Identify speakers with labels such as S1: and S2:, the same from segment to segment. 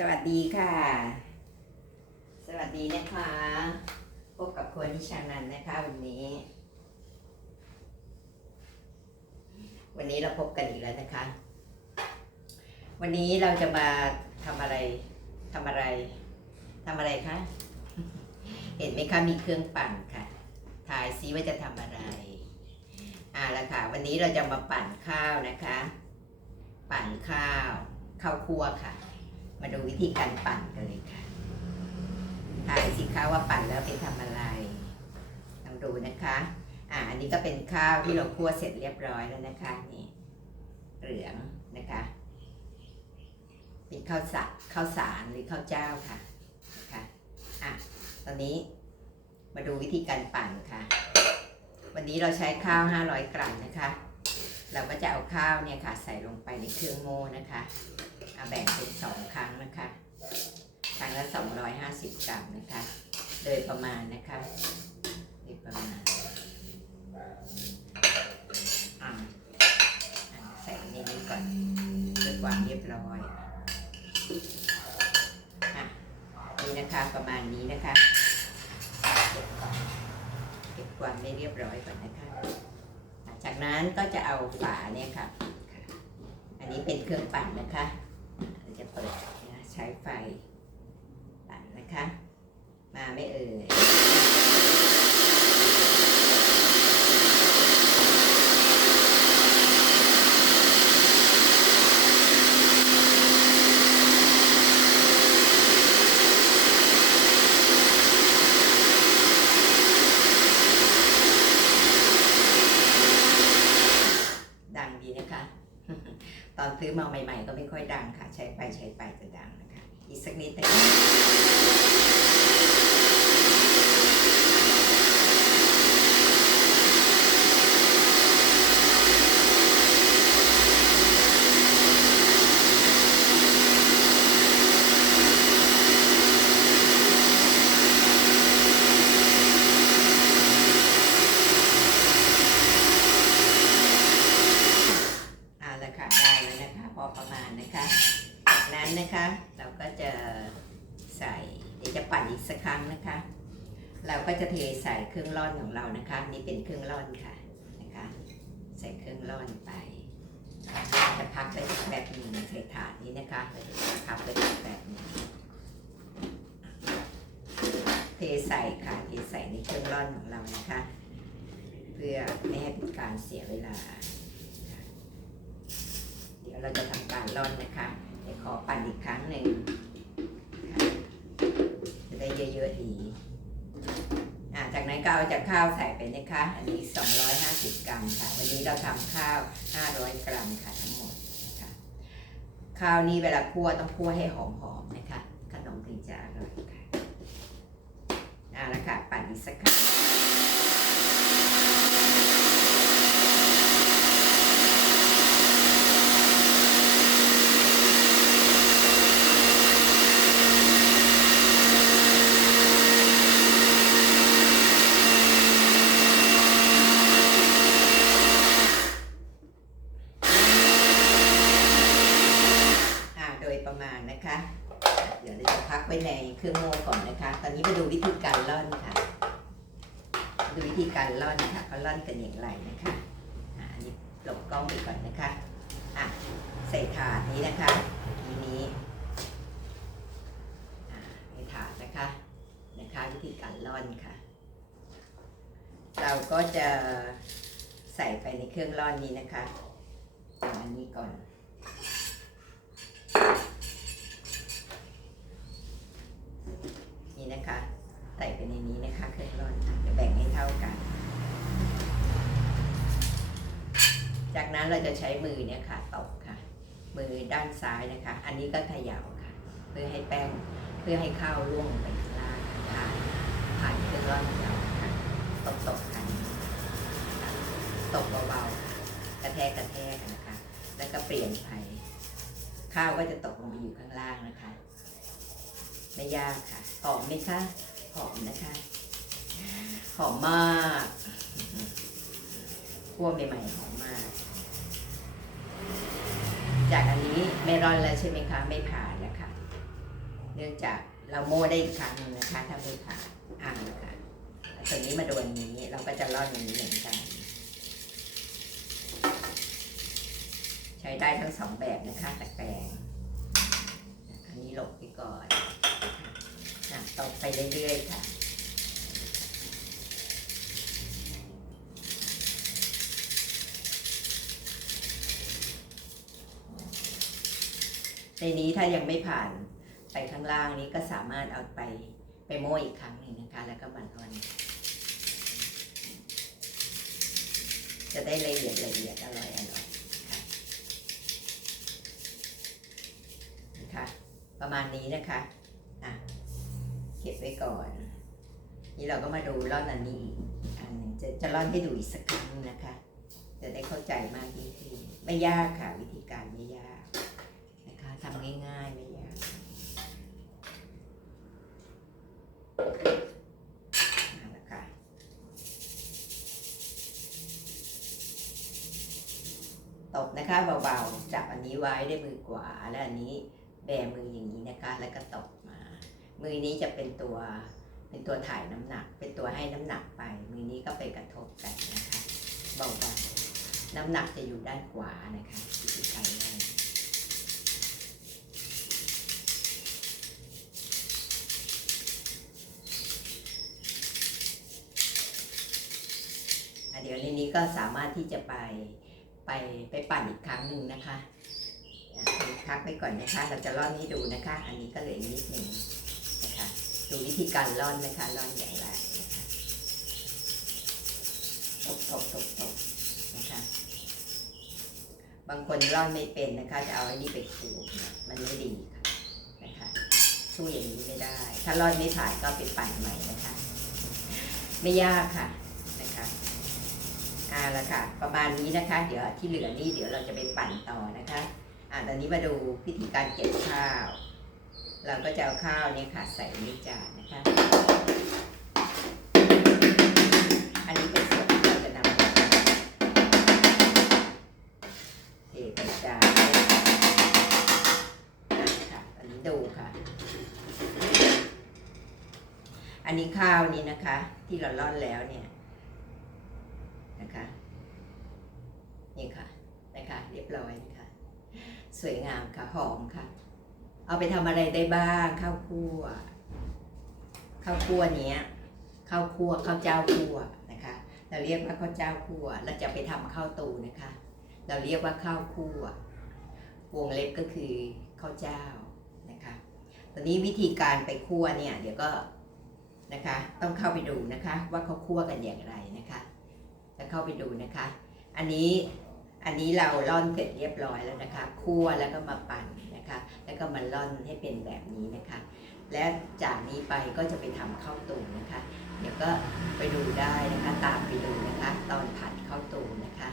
S1: สวัสดีค่ะ สวัสดีนะคะ พบกับคนที่ชานันนะคะวันนี้ วันนี้เราพบกันอีกแล้วนะคะ วันนี้เราจะมาทำอะไรทำอะไรทำอะไรคะ เห็นไหมคะมีเครื่องปั่นค่ะทายซิว่าจะทำอะไร อ่าละค่ะ วันนี้เราจะมาปั่นข้าวนะคะ ปั่นข้าว ข้าวคั่วค่ะ มาดูวิธีการปั่นกันเลยค่ะถ่ายสิคะว่าปั่นแล้วไปทำอะไรลองดูนะคะ อ่าอันนี้ก็เป็นข้าวที่เราคั่วเสร็จเรียบร้อยแล้วนะคะนี่เหลืองนะคะเป็นข้าวสักข้าวสารหรือข้าวเจ้าค่ะนะคะอะตอนนี้มาดูวิธีการปั่นค่ะ วันนี้เราใช้ข้าว 500 กรัมนะคะ เราก็จะเอาข้าวเนี่ยค่ะใส่ลงไปในเครื่องโม่นะคะ เอาแบ่งเป็นสองครั้งนะคะ ครั้งละ250กรัมนะคะ โดยประมาณนะคะโดยประมาณอ่าใส่ในนี้ก่อนเพื่อความเรียบร้อยอะนี่นะคะประมาณนี้นะคะเก็บความไม่เรียบร้อยก่อนนะคะ จากนั้นก็จะเอาฝาเนี่ยค่ะ อันนี้เป็นเครื่องปั่นนะคะ จะเปิดนะใช้ไฟปั่นนะคะ มาไม่เอ่ยดังดีนะคะ ตอนซื้อมาใหม่ ๆ ก็ไม่ค่อยดังค่ะ ใช้ไปใช้ไปจะดังนะคะ อีกสักนิดนึงเอาละค่ะได้แล้วนะคะ พอประมาณ นะคะจากนั้นนะคะเราก็จะใส่เดี๋ยวจะปั่นอีกสักครั้งนะคะ เราก็จะเทใส่เครื่องร่อนของเรานะคะ นี่เป็นเครื่องร่อนค่ะนะคะ ใส่เครื่องร่อนไปจะพักไปอีกแบบหนึ่งใส่ถาดนี้นะคะเราจะพักไปอีกแบบหนึงเทใส่ค่ะเทใส่ในเครื่องร่อนของเรานะคะ เพื่อไม่ให้เป็นการเสียเวลา ยวเราจะทำการร่อนนะคะเดี๋ยวขอปั่นอีกครั้งหนึ่งจะได้เยอะๆดีจากนั้นก็เอาจากข้าวใส่ไปนะคะ อันนี้ 250 กรัมค่ะ วันนี้เราทำข้าว 500 กรัมค่ะทั้งหมดนะคะข้าวนี้เวลาคั่วต้องคั่วให้หอมๆนะคะ ขนมถึงจะอร่อยค่ะเอาละค่ะ ปั่นอีกสักครั้ง อ่าโดยประมาณ นะคะ เดี๋ยวเราจะพักไว้ในเครื่องโม่ก่อนนะคะ ตอนนี้มาดูวิธีการร่อนค่ะ ดูวิธีการร่อนค่ะเขาร่อนกันอย่างไรนะคะอันนี้หลบกล้องไปก่อนนะคะอะใส่ถาดนี้นะคะทีนี้อ่ในถาดนะคะนะคะวิธีการร่อนค่ะ เราก็จะใส่ไปในเครื่องร่อนนี้นะคะเอาอันนี้ก่อนนะคะ ใส่ไปในนี้นะคะเครื่องร่อนจะแบ่งให้เท่ากัน จากนั้นเราจะใช้มือเนี่ยค่ะตบค่ะ มือด้านซ้ายนะคะ อันนี้ก็เขย่าค่ะ เพื่อให้แป้งเพื่อให้ข้าวร่วงไปข้างล่างค่ะผ่านผ่านเครื่องร่อนของเราค่ะตบตบๆกันตบเบาๆกระแทกกระแทกนะคะ แล้วก็เปลี่ยนไปข้าวก็จะตกลงไปอยู่ข้างล่างนะคะ ไม่ยากค่ะหอมไหมคะ หอมนะคะ หอมมากคั่วใหม่ๆหอมมาก จากอันนี้ไม่ร้อนแล้วใช่ไหมคะ ไม่ผ่านแล้วค่ะเนื่องจากเราโม่ได้อีกครั้งหนึงนะคะ ถ้าไม่ผ่านอ่านะคะตัวนี้มาโดนนี้เราก็จะร่อนอย่างนี้เหมือนกัน ใช้ได้ทั้งสองแบบนะคะตะแกรงอันนี้หลบไปก่อน ตบไปเรื่อยๆค่ะในนี้ถ้ายังไม่ผ่านไปข้างล่างนี้ก็สามารถเอาไปไปโม่อีกครั้งหนึ่งนะคะ แล้วก็บันทอนจะได้ละเอียดละเอียดอร่อยอร่อยค่ะนะคะ ประมาณนี้นะคะ เก็บไว้ก่อน นี่เราก็มาดูร่อนอันนี้อีกอันหนึ่งจะจะร่อนให้ดูอีกสักครั้งนะคะ จะได้เข้าใจมากยิ่งขึ้นไม่ยากค่ะ วิธีการไม่ยากนะคะทำง่ายๆไม่ยากนะคะตบนะคะเบาๆ จับอันนี้ไว้ด้วยมือขวาและอันนี้แบมืออย่างนี้นะคะ แล้วก็ตบ มือนี้จะเป็นตัวเป็นตัวถ่ายน้ำหนัก เป็นตัวให้น้ำหนักไป มือนี้ก็ไปกระทบกันนะคะเบาๆน้ำหนักจะอยู่ด้านขวานะคะวิธีการเล่นอะเดี๋ยวในนี้ก็สามารถที่จะไปไปไปปั่นอีกครั้งหนึ่งนะคะพักไปก่อนนะคะ เราจะร่อนให้ดูนะคะ อันนี้ก็เหลือนิดหนึ่ง ดูวิธีการร่อนนะคะร่อนอย่างไรนะตบตบตบตบนะคะ บางคนร่อนไม่เป็นนะคะ จะเอาไอ้นี่ไปขูดมันไม่ดีค่ะนะคะสู้อย่างนี้ไม่ได้ ถ้าร่อนไม่ผ่านก็ไปปั่นใหม่นะคะ ไม่ยากค่ะนะคะอ่าละค่ะ ประมาณนี้นะคะ เดี๋ยวที่เหลือนี่เดี๋ยวเราจะไปปั่นต่อนะคะอ่าตอนนี้มาดูพิธีการเก็บข้าว เราก็จะเอาข้าวเนี่ยค่ะ ใส่ในจานนะคะ อันนี้เป็นส่วนที่เราจะนำเทใส่จานะค่ะอันนี้ดูค่ะ อันนี้ข้าวนี่นะคะ ที่เราร่อนแล้วเนี่ยนะคะ นี่ค่ะ นะคะ เรียบร้อยนะคะ สวยงามค่ะ หอมค่ะ เอาไปทำอะไรได้บ้างข้าวคั่วข้าวคั่วเนี้ยข้าวคั่วข้าวเจ้าคั่วนะคะ เราเรียกว่าข้าวเจ้าคั่วเราจะไปทำข้าวตูนะคะ เราเรียกว่าข้าวคั่ววงเล็บก็คือข้าวเจ้านะคะตอนนี้วิธีการไปคั่วเนี่ยเดี๋ยวก็นะคะต้องเข้าไปดูนะคะว่าเขาคั่วกันอย่างไรนะคะจะเข้าไปดูนะคะ อันนี้อันนี้เราล่อนเสร็จเรียบร้อยแล้วนะคะ คั่วแล้วก็มาปั่น ลอนให้เป็นแบบนี้นะคะ และจากนี้ไปก็จะไปทำข้าวตูนะคะ เดี๋ยวก็ไปดูได้นะคะตามไปดูนะคะ ตอนผัดข้าวตูนะคะ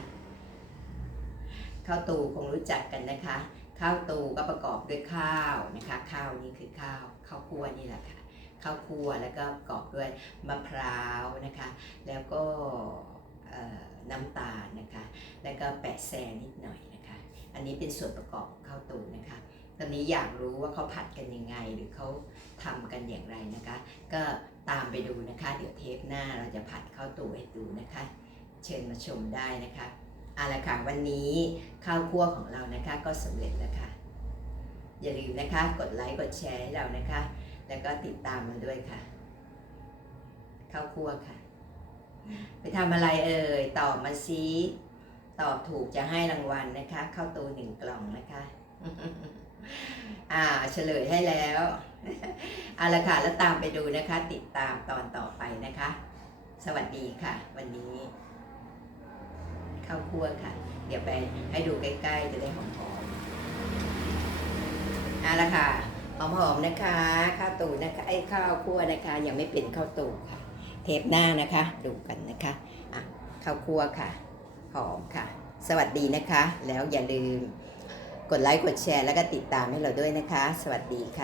S1: ข้าวตูคงรู้จักกันนะคะ ข้าวตูก็ประกอบด้วยข้าวนะคะ ข้าวนี่คือข้าวข้าวคั่วนี่แหละค่ะข้าวคั่วแล้วก็ประกอบด้วยมะพร้าวนะคะ แล้วก็น้ำตาลนะคะ แล้วก็แปะแซนิดหน่อยนะคะ อันนี้เป็นส่วนประกอบของข้าวตูนะคะ ตอนนี้อยากรู้ว่าเขาผัดกันยังไง หรือเขาทำกันอย่างไรนะคะ ก็ตามไปดูนะคะ เดี๋ยวเทปหน้าเราจะผัดข้าวตูให้ดูนะคะ เชิญมาชมได้นะคะเอาละค่ะวันนี้ข้าวคั่วของเรานะคะก็สำเร็จแล้วค่ะอย่าลืมนะคะ กดไลค์กดแชร์ให้เรานะคะ แล้วก็ติดตามมันด้วยค่ะ ข้าวคั่วค่ะ ไปทำอะไรเอ่ยตอบมาซิตอบถูกจะให้รางวัลนะคะ ข้าวตูหนึ่งกล่องนะคะ อ่าเฉลยให้แล้วเอาละค่ะแล้วตามไปดูนะคะ ติดตามตอนต่อไปนะคะ สวัสดีค่ะ วันนี้ ข้าวคั่วค่ะ เดี๋ยวไปให้ดูใกล้ๆ จะได้หอมๆเอาละค่ะหอมๆนะคะ ข้าวตูนะคะไอ้ข้าวคั่วนะคะ ยังไม่เป็นข้าวตูค่ะ เทปหน้านะคะ ดูกันนะคะอะข้าวคั่วค่ะ หอมค่ะ สวัสดีนะคะ แล้วอย่าลืม กดไลค์กดแชร์แล้วก็ติดตามให้เราด้วยนะคะ สวัสดีค่ะ